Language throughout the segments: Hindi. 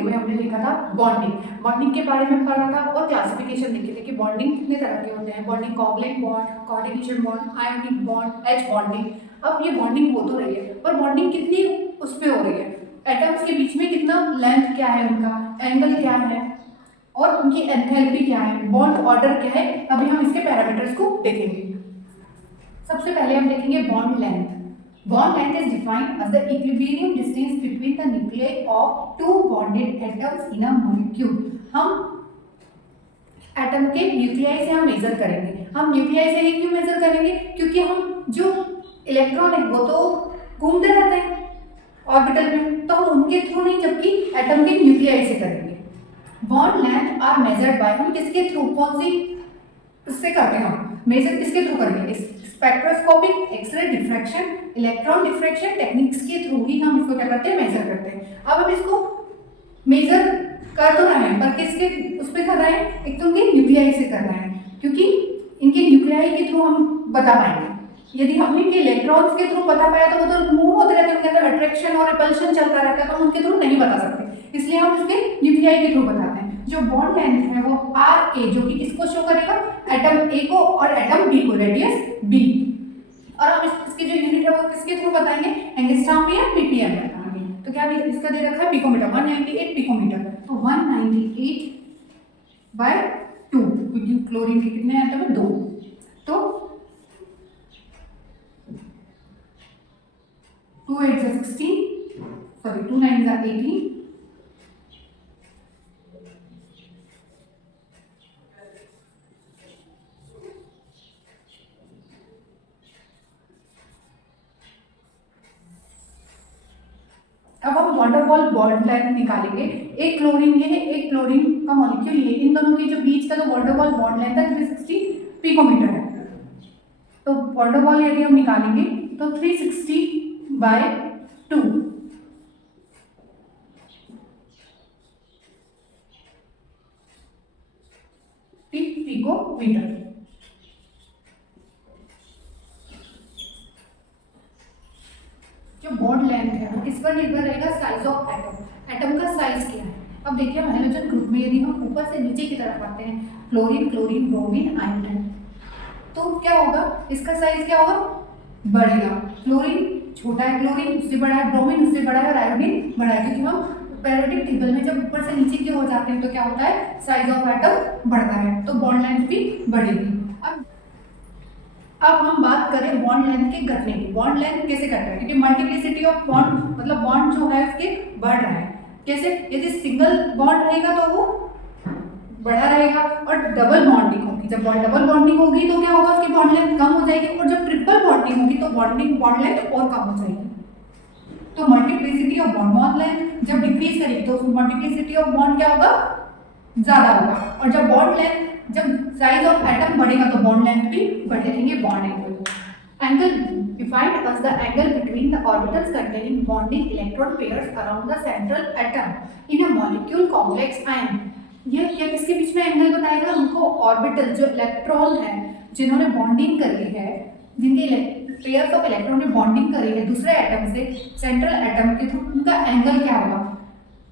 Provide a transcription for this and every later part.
वीडियो में हमने देखा था बॉन्डिंग के बारे में पढ़ा था और क्लासिफिकेशन देखे थे कि बॉन्डिंग कितने तरह के होते हैं। Bonding covalent bond, coordination bond, ionic bond, H bonding. अब ये बॉन्डिंग हो तो रही है, पर बॉन्डिंग कितनी उसमें हो रही है, एटम्स के बीच में कितना लेंथ क्या है, उनका एंगल क्या है और उनकी एंथैल्पी क्या है, बॉन्ड ऑर्डर क्या है। अभी हम इसके पैरामीटर्स को देखेंगे। सबसे पहले हम देखेंगे bond length. Bond length is defined as the equilibrium distance between the nuclei of two bonded atoms in a molecule. हम एटम के न्यूक्लियाई से हम मेजर करेंगे। हम न्यूक्लियाई से ही क्यों मेजर करेंगे? क्योंकि हम जो इलेक्ट्रॉन है वो तो घूमते रहते हैं ऑर्बिटल में, तो हम उनके थ्रू नहीं, जबकि एटम के न्यूक्लियाई से करेंगे। Bond length are measured by, हम किसके थ्रू, कौन सी उससे करते हैं, हम मेजर किसके थ्रू करेंगे? Spectroscopic, X ray diffraction, electron diffraction techniques के थ्रू ही हम इसको क्या करते हैं, मेजर करते हैं। अब हम इसको मेजर कर तो रहे हैं, पर किसके उस पे कर रहे हैं? एक तो उनके न्यूक्लियाई से कर रहे हैं, क्योंकि इनके न्यूक्लियाई के थ्रू हम बता पाएंगे। यदि हमने इनके इलेक्ट्रॉन्स के थ्रू बता पाया तो वो तो मूव होते रहते हैं, उनके अंदर अट्रैक्शन और रिपल्शन चलता रहता है, तो हम उनके थ्रू नहीं बता सकते, इसलिए हम उसके न्यूक्लियाई के थ्रू बताते हैं। जो बॉन्ड लेंथ है वो आर ए, जो कि किसको शो करेगा? एटम ए को और एटम बी को, रेडियस बी। और हम इसकी जो यूनिट है वो किसके थ्रू बताएंगे? एंगस्ट्रॉम में या पीपीएम में बताएंगे। तो क्या इसका दे रखा है? Picometre, 198 picometre. तो 198 बाय 2, क्योंकि क्लोरीन के कितने एटम है? 2। तो 2 8 16, सॉरी 2 9 18, अब हम वंडरवॉल बॉन्ड लेंथ निकालेंगे। एक क्लोरीन ये है, एक क्लोरीन का मॉलिक्यूल ये, इन दोनों के जो बीच का जो वंडरवॉल बॉन्ड लेंथ है 360 पिकोमीटर है। तो वंडरवॉल यदि हम निकालेंगे तो 360 बाय 2, पिकोमीटर। जो बॉन्ड लेंथ है वो किस पर निर्भर रहेगा? Size of atom. एटम का साइज क्या है? अब देखिए हाइड्रोजन ग्रुप में यदि हम ऊपर से नीचे की तरफ आते हैं, क्लोरीन, क्लोरीन, ब्रोमीन, आयोडीन, तो क्या होगा? इसका साइज क्या होगा? बढ़ेगा। क्लोरीन छोटा है, क्लोरीन उससे बड़ा है, ब्रोमीन उससे बड़ा है और आयोडीन बड़ा है, क्योंकि हम पीरियोडिक टेबल में जब ऊपर से नीचे की ओर जाते हैं तो क्या होता है? साइज ऑफ एटम बढ़ता है, तो बॉन्ड लेंथ भी बढ़ेगी। अब हम बात करें बॉन्ड लेंथ के घटने की। बॉन्ड लेंथ कैसे घट रहा है? क्योंकि मल्टीप्लिसिटी ऑफ बॉन्ड, मतलब बॉन्ड जो है उसके बढ़ रहा है। कैसे? यदि सिंगल बॉन्ड रहेगा तो वो बढ़ा रहेगा, और डबल बॉन्डिंग होगी, जब डबल बॉन्डिंग होगी तो क्या होगा? उसकी बॉन्ड लेंथ कम हो जाएगी, और जब ट्रिपल बॉन्डिंग होगी तो बॉन्ड लेंथ और कम हो जाएगी। तो मल्टीप्लिसिटी ऑफ बॉन्ड लेंथ जब डिक्रीज करेगी तो मल्टीप्लिसिटी ऑफ बॉन्ड क्या होगा? ज्यादा होगा। और जब बॉन्ड लेंथ, जब साइज ऑफ एटम बढ़ेगा तो बॉन्ड लेंथ भी बढ़ेगी। Bond angle defined as the angle between the orbitals containing bonding electron pairs around the central atom in a molecule complex ion। ये क्या किसके बीच में एंगल बताएगा? हमको ऑर्बिटल, जो इलेक्ट्रॉन है जिन्होंने बॉन्डिंग करी है, जिनके पेयर्स ऑफ इलेक्ट्रॉन ने बॉन्डिंग करी है दूसरे एटम से सेंट्रल एटम के थ्रू, उनका एंगल क्या होगा?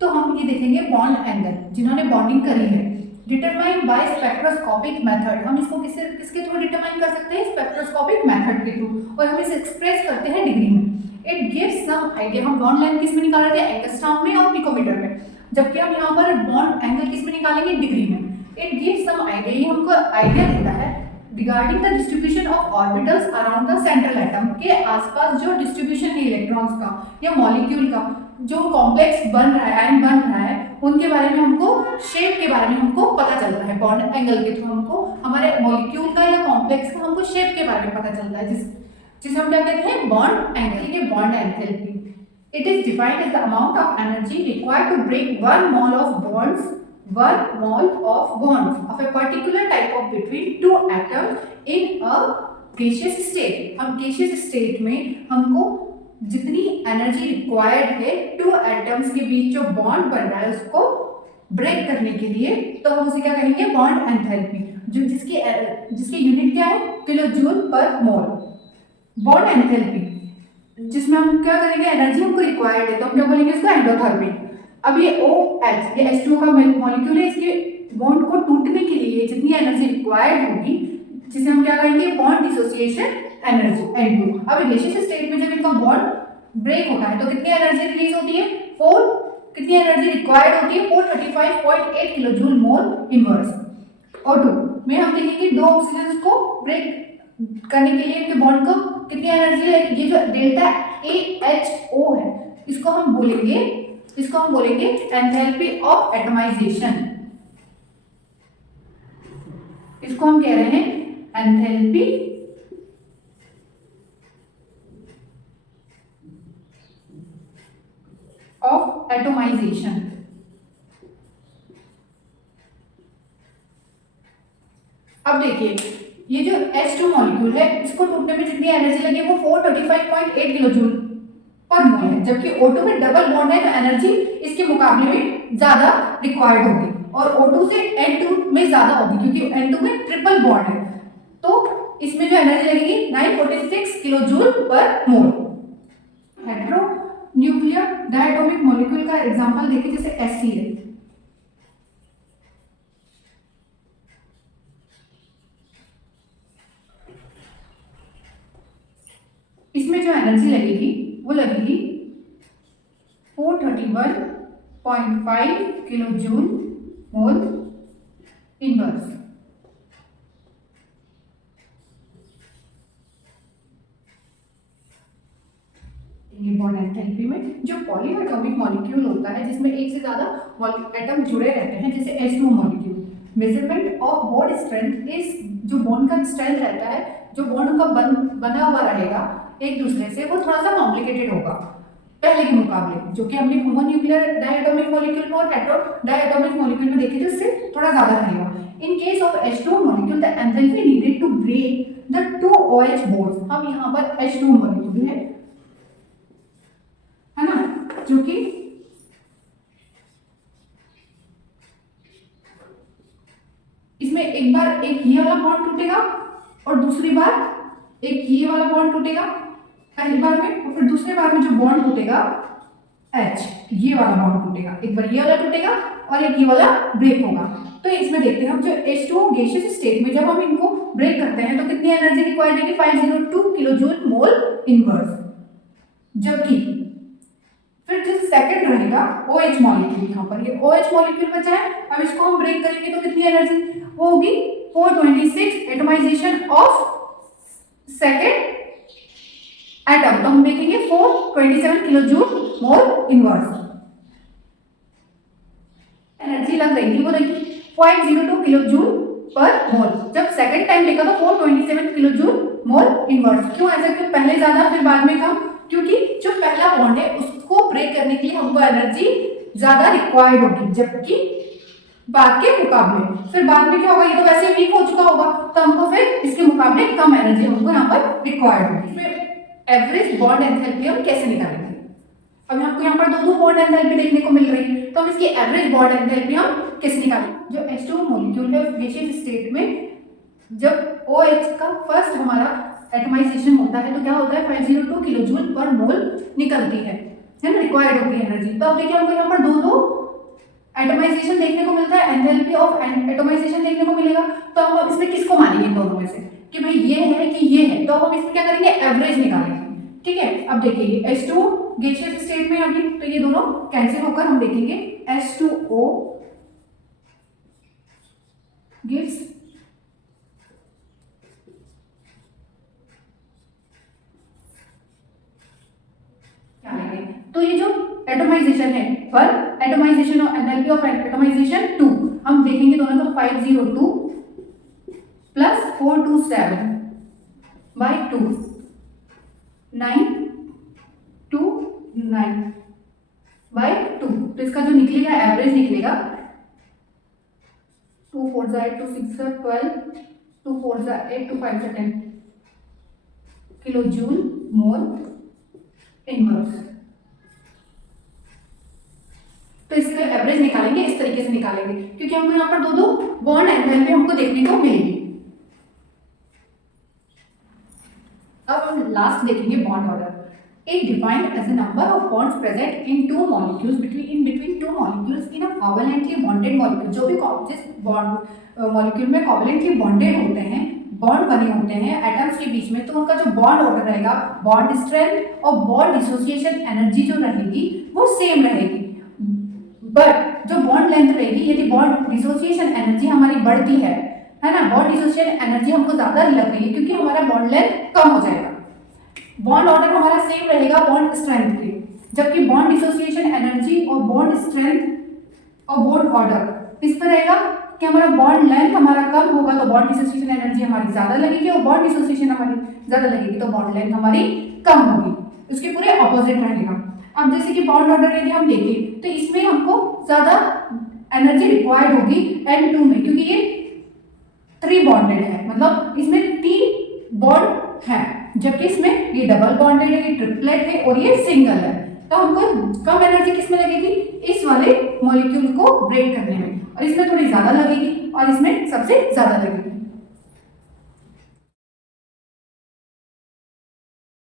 तो हम ये देखेंगे बॉन्ड एंगल, जिन्होंने बॉन्डिंग करी है, डिटरमाइन बाय स्पेक्ट्रोस्कोपिक मेथड। हम इसको किसके थ्रू डिटरमाइन कर सकते हैं? स्पेक्ट्रोस्कोपिक मेथड के थ्रू, और हम इसे एक्सप्रेस करते हैं डिग्री में। It gives some idea. हम बॉन्ड लेंथ किस में निकाल रहे थे? एंगस्ट्रॉम में और पिकोमीटर में, जबकि हम यहाँ पर बॉन्ड एंगल किस में निकालेंगे? डिग्री में। इट गिव्स सम आइडिया, ये हमको आइडिया देता है regarding the distribution of orbitals around the central atom, के आसपास जो डिस्ट्रीब्यूशन है इलेक्ट्रॉन्स का या मॉलिक्यूल का, जो कॉम्प्लेक्स बन रहा है, आयन बन रहा है, उनके बारे में हमको, शेप के बारे में हमको पता चलता है। बॉन्ड एंगल के थ्रू हमको हमारे मॉलिक्यूल का या कॉम्प्लेक्स का हमको शेप के बारे में पता चलता है, जिसे हम क्या कहते हैं? Bond angle. ये bond enthalpy, it is defined as the amount of energy required to break 1 mole of bonds of a particular type of between two atoms in a gaseous state। हम gaseous state में हमको जितनी एनर्जी रिक्वायर्ड है टू एटम्स के बीच जो बॉन्ड बन रहा है उसको ब्रेक करने के लिए, तो हम उसे क्या कहेंगे? बॉन्ड एंथैल्पी, जो जिसकी यूनिट क्या है? किलो जूल पर मोल। बॉन्ड एंथैल्पी जिसमें हम क्या करेंगे? एनर्जी हमको रिक्वायर्ड है तो हम क्या बोलेंगे? इसको एंडोथर्मिक। अब ये OH, ये H2O का मॉलिक्यूल है, इसके बॉन्ड को टूटने के लिए जितनी एनर्जी रिक्वायर्ड होगी, जिसे हम क्या कहेंगे, बॉन्ड डिसोसिएशन एनर्जी, N2। अब गैसियस स्टेट में जब इनका बॉन्ड ब्रेक होता है तो कितनी एनर्जी रिलीज होती है, 4, कितनी एनर्जी रिक्वायर्ड होती है, 435.8 kilo joule mole inverse. O2 में हम देखेंगे दो ऑक्सीजन को ब्रेक करने के लिए इनके बॉन्ड को कितनी एनर्जी है, ये जो डेल्टा AHO है, इसको हम बोलेंगे एंथैल्पी ऑफ एटमाइजेशन। इसको हम कह रहे हैं एंथैल्पी ऑफ एटमाइजेशन। अब देखिए ये जो H2 मॉलिक्यूल है, इसको टूटने में जितनी एनर्जी लगी वो 435.8 किलो जूल पर मोल है, जबकि O2 में डबल बॉन्ड है तो एनर्जी इसके मुकाबले में ज्यादा रिक्वायर्ड होगी और O2 से N2 में ज्यादा होगी क्योंकि N2 में ट्रिपल बॉन्ड है, तो इसमें जो एनर्जी लगेगी 946 किलो जूल पर मोल। हेटेरो न्यूक्लियर डायटोमिक मॉलिक्यूल का एग्जांपल देखिए, जैसे HCl, इसमें जो एनर्जी लगेगी वो लगेगी 431.5 kilo joule mole inverse. Bond enthalpy में जो पॉलीएटॉमिक मॉलिक्यूल होता है जिसमें एक से ज्यादा एटम जुड़े रहते हैं, जैसे H2 molecule, measurement of bond strength is, जो बॉन्ड का स्ट्रेंथ रहता है, जो बॉन्ड का बना हुआ रहेगा एक दूसरे से, वो थोड़ा सा कॉम्प्लिकेटेड होगा पहले के मुकाबले, जो कि हमने होमोन्यूक्लियर डायटोमिक मॉलिक्यूल में और हेटेरो डायटोमिक मॉलिक्यूल में देखे थे, उससे थोड़ा ज्यादा रहेगा। In case of H2 molecule the enthalpy needed to break the 2 OH bonds, हम यहाँ पर H2 मॉलिक्यूल है ना, जो कि इसमें एक बार एक ये वाला बॉन्ड टूटेगा और दूसरी बार एक ये वाला बॉन्ड टूटेगा पहली बार में, और फिर दूसरी बार में जो बॉन्ड टूटेगा H, ये वाला बॉन्ड टूटेगा, एक बार ये वाला टूटेगा और एक ये वाला ब्रेक होगा। तो इसमें देखते हैं हम जो H2O गैसियस स्टेट में जब हम इनको ब्रेक करते हैं तो कितनी एनर्जी रिक्वायर्ड है, 502 किलो जूल मोल इनवर्स, जबकि फिर जो सेकंड रहेगा OH मॉलिक्यूल, यहाँ पर ये OH मॉलिक्यूल बचा है, अब इसको हम ब्रेक करेंगे तो कितनी एनर्जी होगी, 426 एटमाइजेशन ऑफ सेकंड एटम, तो हम देखेंगे 427 kilo joule mole inverse. Energy लग रही थी वो देखिए 502 किलो जूल पर मोल, जब सेकंड टाइम लिखा तो 427 किलो जूल मोल इनवर्स। क्यों ऐसा, क्यों पहले ज्यादा फिर बाद में कम, क्योंकि जो पहला बॉन्ड है उसको ब्रेक करने के लिए हमको एनर्जी ज्यादा रिक्वायर्ड होगी, जबकि बाद के मुकाबले फिर बाद में क्या होगा, ये तो वैसे वीक हो चुका होगा तो हमको फिर इसके मुकाबले कम एनर्जी हमको यहाँ पर रिक्वायर्ड होगी। एवरेज बॉन्ड एंथैल्पी हम कैसे निकालेंगे, अब आपको यहाँ पर दो बॉन्ड एंथैल्पी देखने को मिल रही है, तो हम इसकी एवरेज बॉन्ड एंथैल्पी हम कैसे निकालें। जो H2 मॉलिक्यूल है गैसियस स्टेट में जब OH का फर्स्ट हमारा एटमाइजेशन होता है तो क्या होता है, 502 किलो जूल पर मोल निकलती है ना, रिक्वायर्ड होती है एनर्जी। तो अब देखिए हमको यहाँ पर दो एटमाइजेशन देखने को मिलता है, एंथैल्पी ऑफ एटमाइजेशन देखने को मिलेगा, तो हम इसमें किसको मानेंगे दोनों में से कि भाई ये है कि ये है, तो हम इसमें क्या करेंगे, एवरेज निकालेंगे। ठीक है, अब देखिए H2 गैसियस स्टेट में अभी तो ये दोनों कैंसिल होकर हम देखेंगे H2O गिव्स तो ये जो एटमाइजेशन है पर एटमाइजेशन और एंथैल्पी ऑफ एटमाइजेशन 2 हम देखेंगे दोनों को 502 प्लस 427 बाय 2 929 बाय 2, तो इसका जो निकलेगा एवरेज निकलेगा 2 4 8 2 6 12 2 4 8 2 5 10 किलो जूल मोल इनवर्स। तो इसका एवरेज निकालेंगे, इस तरीके से निकालेंगे क्योंकि हमको यहाँ पर दो बॉन्ड एंथैल्पी हमको देखने को मिलेगी। अब हम लास्ट देखेंगे bond order. It defined as a number of bonds present in two molecules between two molecules molecules की ना कोवेलेंटली बॉन्डेड मॉलिक्यूल, जो भी जिस बॉन्ड मॉलिक्यूल में कोवेलेंटली बॉन्डेड होते हैं, बॉन्ड बने होते हैं एटम्स के बीच में, तो उनका जो बॉन्ड ऑर्डर रहेगा, बॉन्ड स्ट्रेंथ और बॉन्ड डिसोसिएशन एनर्जी जो रहेगी वो सेम रहेगी। बट जो बॉन्ड लेंथ रहेगी, यदि बॉन्ड डिसोसिएशन एनर्जी हमारी बढ़ती है ना, बॉन्ड डिसोसिएशन एनर्जी हमको ज्यादा लग रही है क्योंकि हमारा बॉन्ड लेंथ कम हो जाएगा। बॉन्ड ऑर्डर हमारा सेम रहेगा बॉन्ड स्ट्रेंथ के, जबकि बॉन्ड डिसोसिएशन एनर्जी और बॉन्ड स्ट्रेंथ और बॉन्ड ऑर्डर इस पर रहेगा कि हमारा बॉन्ड लेंथ हमारा कम होगा तो बॉन्ड डिसोसिएशन एनर्जी हमारी ज्यादा लगेगी, और बॉन्ड डिसोसिएशन हमारी ज्यादा लगेगी तो बॉन्ड लेंथ हमारी कम होगी। उसके पूरे ऑपोजिट रहेगा। अब जैसे कि बॉन्ड ऑर्डर यदि हम देखें तो इसमें हमको ज्यादा एनर्जी रिक्वायर्ड होगी N2 में, क्योंकि ये 3 बॉन्डेड है, मतलब इसमें 3 बॉन्ड है, जबकि इसमें ये डबल बॉन्डेड है, ये ट्रिपलेट है और ये सिंगल है। तो हमको कम एनर्जी किसमें लगेगी, इस वाले मॉलिक्यूल को ब्रेक करने में, और इसमें थोड़ी ज्यादा लगेगी और इसमें सबसे ज्यादा लगेगी।